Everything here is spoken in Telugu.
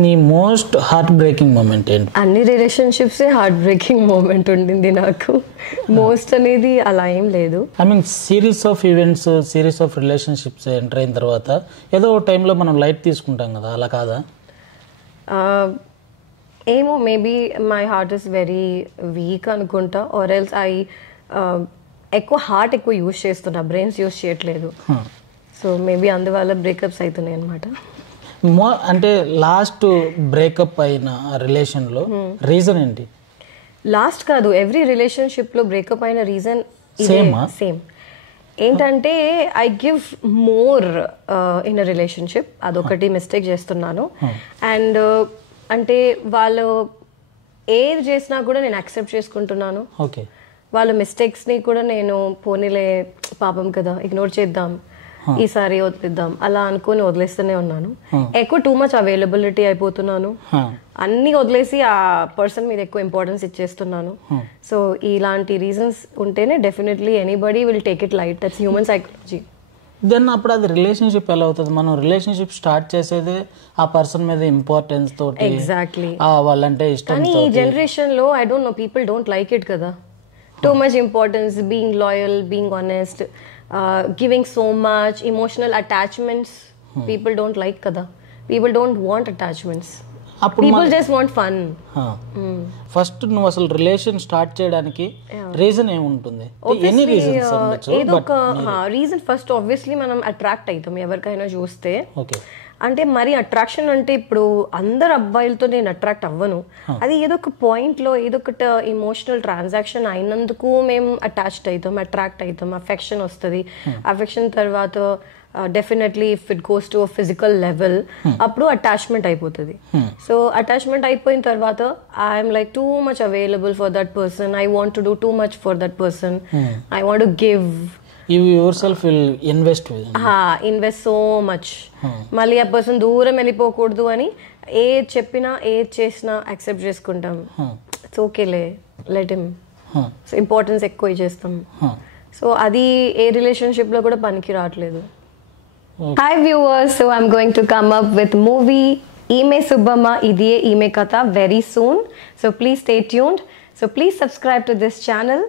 నీ మోస్ట్ హార్ట్ బ్రేకింగ్ మూమెంట్ ఏంటి? అన్ని రిలేషన్షిప్సే హార్ట్ బ్రేకింగ్ మూమెంట్ ఉండింది నాకు. మోస్ట్ అనేది అలా ఏం లేదు. I mean series of events, series of relationships enter అయిన తర్వాత ఏదో ఒక టైంలో మనం లైట్ తీసుకుంటాం కదా, అలా కాదా? ఏమో, maybe my heart is very weak అనుకుంటా, ఆర్ ఎల్స్ ఎక్కువ హార్ట్ ఎక్కువ యూజ్ చేస్తున్నా, బ్రెయిన్స్ యూజ్ చేయట్లేదు. సో మేబీ అందువల్ల బ్రేకప్స్ అవుతున్నాయి అనమాట. అంటే లాస్ట్ బ్రేకప్ అయిన రిలేషన్లో రీజన్ ఏంటి? లాస్ట్ కాదు, ఎవ్రీ రిలేషన్షిప్లో బ్రేకప్ అయిన రీజన్ సేమ్. ఏంటంటే I give more in a relationship, అదొకటి మిస్టేక్ చేస్తున్నాను. అండ్ అంటే వాళ్ళు ఏది చేసినా కూడా నేను యాక్సెప్ట్ చేసుకుంటున్నాను. ఓకే, వాళ్ళ మిస్టేక్స్ని కూడా నేను పోనీలే పాపం కదా ఇగ్నోర్ చేద్దాం, ఈసారి వదిలేద్దాం అలా అనుకుని వదిలేస్తూనే ఉన్నాను. ఎక్కువ టూ మచ్ అవైలబిలిటీ అయిపోతున్నాను, అన్ని వదిలేసి ఆ పర్సన్ మీద ఎక్కువ ఇంపార్టెన్స్ ఇచ్చేస్తున్నాను. సో ఇలాంటి రీజన్స్ ఉంటేనే definitely anybody will take it light. That's human psychology. Then అప్పుడు అది రిలేషన్షిప్ ఎలా అవుతుంది? మనం రిలేషన్షిప్ స్టార్ట్ చేసేదే ఆ పర్సన్ మీద ఇంపార్టెన్స్ తోటి, ఎగ్జాక్ట్లీ వాళ్ళంటే ఇష్టం. కానీ ఈ జనరేషన్ లో I don't know, people don't like it కదా. Too much importance, being loyal, being honest, giving so much emotional attachments, people don't like kada. People don't want attachments, people just want fun. First నువ్వు అసలు రిలేషన్ స్టార్ట్ చేయడానికి రీజన్ ఏముంటుంది? ఎనీ రీజన్స్ ఉండొచ్చు, ఏదో ఒక రీజన్. ఫస్ట్ ఆబ్వియస్లీ మనం అట్రాక్ట్ అవుతాం ఎవరికైనా చూస్తే. ఓకే, అంటే మరి అట్రాక్షన్ అంటే ఇప్పుడు అందరు అబ్బాయిలతో నేను అట్రాక్ట్ అవ్వను, అది ఏదో ఒక పాయింట్లో ఏదో ఒకటి ఇమోషనల్ ట్రాన్సాక్షన్ అయినందుకు మేము అటాచ్డ్ అవుతాం, అట్రాక్ట్ అవుతాం, అఫెక్షన్ వస్తుంది. అఫెక్షన్ తర్వాత definitely if it goes to physical level అప్పుడు అటాచ్మెంట్ అయిపోతుంది. సో అటాచ్మెంట్ అయిపోయిన తర్వాత I'm like too much available for that person, I want to do too much for that person, I want to give. You yourself will invest so much. మళ్ళీ ఆ పర్సన్ దూరం వెళ్ళిపోకూడదు అని ఏది చెప్పినా ఏది చేసినా యాక్సెప్ట్ చేసుకుంటాం. ఇట్స్ ఓకేలే, లెట్ హిమ్. సో ఇంపార్టెన్స్ ఎక్కువ ఇచ్చేస్తాం. సో అది ఏ రిలేషన్షిప్ లో కూడా పనికి రావట్లేదు. Hi viewers, so I'm going to come up with movie ఈమె సుబ్బమ్మ ఇదియే ఈమె కథ very soon. So please stay tuned. So please subscribe to this channel.